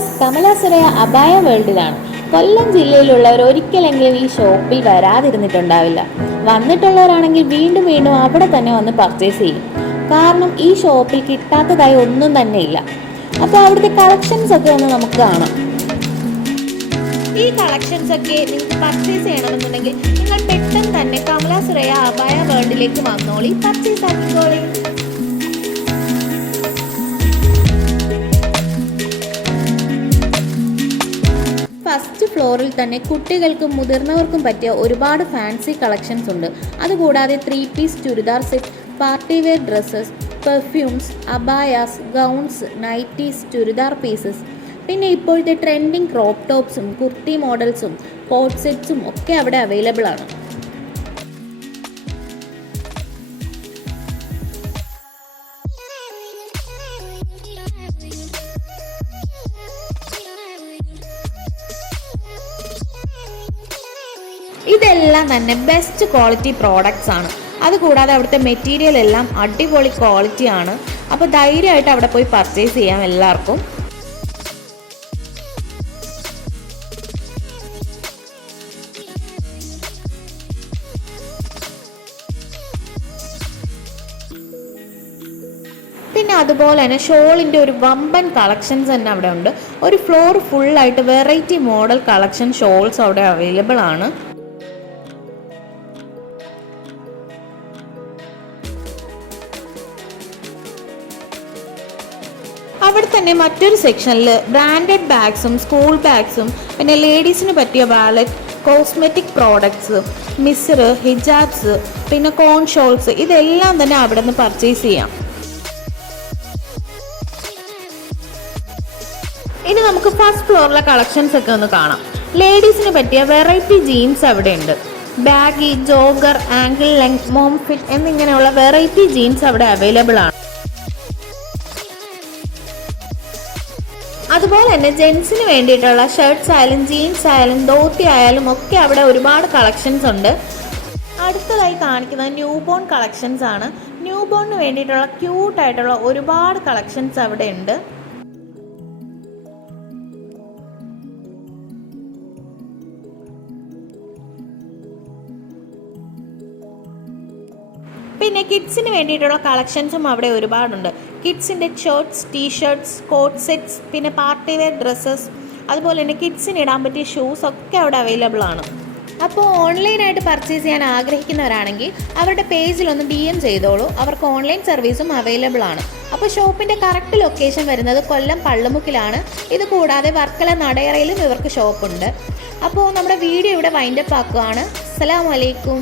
Address കമലാസുരയ അബായ വേൾഡിലാണ് കൊല്ലം ജില്ലയിലുള്ളവർ ഒരിക്കലെങ്കിലും ഈ ഷോപ്പിൽ വരാതിരുന്നിട്ടുണ്ടാവില്ല. വന്നിട്ടുള്ളവരാണെങ്കിൽ വീണ്ടും വീണ്ടും അവിടെ തന്നെ വന്ന് പർച്ചേസ് ചെയ്യും. കാരണം ഈ ഷോപ്പിൽ കിട്ടാത്തതായി ഒന്നും തന്നെ ഇല്ല. അപ്പോൾ അവിടുത്തെ കളക്ഷൻസ് ഒക്കെ ഒന്ന് നമുക്ക് കാണാം. ഈ കളക്ഷൻസ് ഒക്കെ നിങ്ങൾക്ക് പർച്ചേസ് ചെയ്യണമെന്നുണ്ടെങ്കിൽ നിങ്ങൾ പെട്ടെന്ന് തന്നെ കമലാസുരയ അബായ വേൾഡിലേക്ക് വന്നോളി. പർച്ചേസ് ആക്കിക്കോളി. ഫ്ലോറിൽ തന്നെ കുട്ടികൾക്കും മുതിർന്നവർക്കും പറ്റിയ ഒരുപാട് ഫാൻസി കളക്ഷൻസ് ഉണ്ട്. അതുകൂടാതെ three piece churidar set party wear dresses perfumes abayas gowns nighties churidar pieces പിന്നെ ഇപ്പോഴത്തെ ട്രെൻഡിങ് ക്രോപ്പ് ടോപ്സും കുർത്തി മോഡൽസും കോട്ട് സെറ്റ്സും ഒക്കെ അവിടെ അവൈലബിൾ ആണ്. ഇതെല്ലാം തന്നെ ബെസ്റ്റ് ക്വാളിറ്റി പ്രോഡക്റ്റ്സ് ആണ്. അതുകൂടാതെ അവിടുത്തെ മെറ്റീരിയൽ എല്ലാം അടിപൊളി ക്വാളിറ്റി ആണ്. അപ്പോൾ ധൈര്യമായിട്ട് അവിടെ പോയി പർച്ചേസ് ചെയ്യാം എല്ലാവർക്കും. പിന്നെ അതുപോലെ തന്നെ ഷോളിന്റെ ഒരു വമ്പൻ കളക്ഷൻസ് തന്നെ അവിടെ ഉണ്ട്. ഒരു ഫ്ലോർ ഫുള്ളായിട്ട് വെറൈറ്റി മോഡൽ കളക്ഷൻ ഷോൾസ് അവിടെ അവൈലബിൾ ആണ്. അവിടെ തന്നെ മറ്റൊരു സെക്ഷനിൽ ബ്രാൻഡഡ് ബാഗ്സും സ്കൂൾ ബാഗ്സും പിന്നെ ലേഡീസിന് പറ്റിയ വാലറ്റ് കോസ്മെറ്റിക് പ്രോഡക്ട്സ് മിസർ ഹിജാബ്സ് പിന്നെ കോൺ ഷോൾസ് ഇതെല്ലാം തന്നെ അവിടെ നിന്ന് പർച്ചേസ് ചെയ്യാം. ഇനി നമുക്ക് ഫസ്റ്റ് ഫ്ലോറിലെ കളക്ഷൻസ് ഒക്കെ ഒന്ന് കാണാം. ലേഡീസിന് പറ്റിയ വെറൈറ്റി ജീൻസ് അവിടെ ഉണ്ട് baggy jogger ankle length mom fit എന്നിങ്ങനെയുള്ള വെറൈറ്റി ജീൻസ് അവിടെ അവൈലബിൾ ആണ്. അതുപോലെ തന്നെ ജെൻസിന് വേണ്ടിയിട്ടുള്ള ഷർട്ട്സ് ആയാലും ജീൻസ് ആയാലും ധോത്തി ആയാലും ഒക്കെ അവിടെ ഒരുപാട് കളക്ഷൻസ് ഉണ്ട്. അടുത്തതായി കാണിക്കുന്നത് ന്യൂ ബോൺ കളക്ഷൻസ് ആണ്. ന്യൂ ബോണിന് വേണ്ടിയിട്ടുള്ള ക്യൂട്ടായിട്ടുള്ള ഒരുപാട് കളക്ഷൻസ് അവിടെ ഉണ്ട്. പിന്നെ കിഡ്സിന് വേണ്ടിയിട്ടുള്ള കളക്ഷൻസും അവിടെ ഒരുപാടുണ്ട്. കിഡ്സിന്റെ shirts T shirts coat sets പിന്നെ പാർട്ടി വെയർ ഡ്രസ്സസ് അതുപോലെ തന്നെ കിഡ്സിന് ഇടാൻ പറ്റിയ ഷൂസ് ഒക്കെ അവിടെ അവൈലബിൾ ആണ്. അപ്പോൾ ഓൺലൈനായിട്ട് പർച്ചേസ് ചെയ്യാൻ ആഗ്രഹിക്കുന്നവരാണെങ്കിൽ അവരുടെ പേജിൽ ഒന്ന് ഡി എം ചെയ്തോളൂ. അവർക്ക് ഓൺലൈൻ സർവീസും അവൈലബിൾ ആണ്. അപ്പോൾ ഷോപ്പിന്റെ കറക്റ്റ് ലൊക്കേഷൻ വരുന്നത് കൊല്ലം പള്ളുമുക്കിലാണ്. ഇത് കൂടാതെ വർക്കല നടയറയിലും ഇവർക്ക് ഷോപ്പുണ്ട്. അപ്പോൾ നമ്മുടെ വീഡിയോ ഇവിടെ വൈൻഡപ്പ് ആക്കുകയാണ്. അസ്സലാമലൈക്കും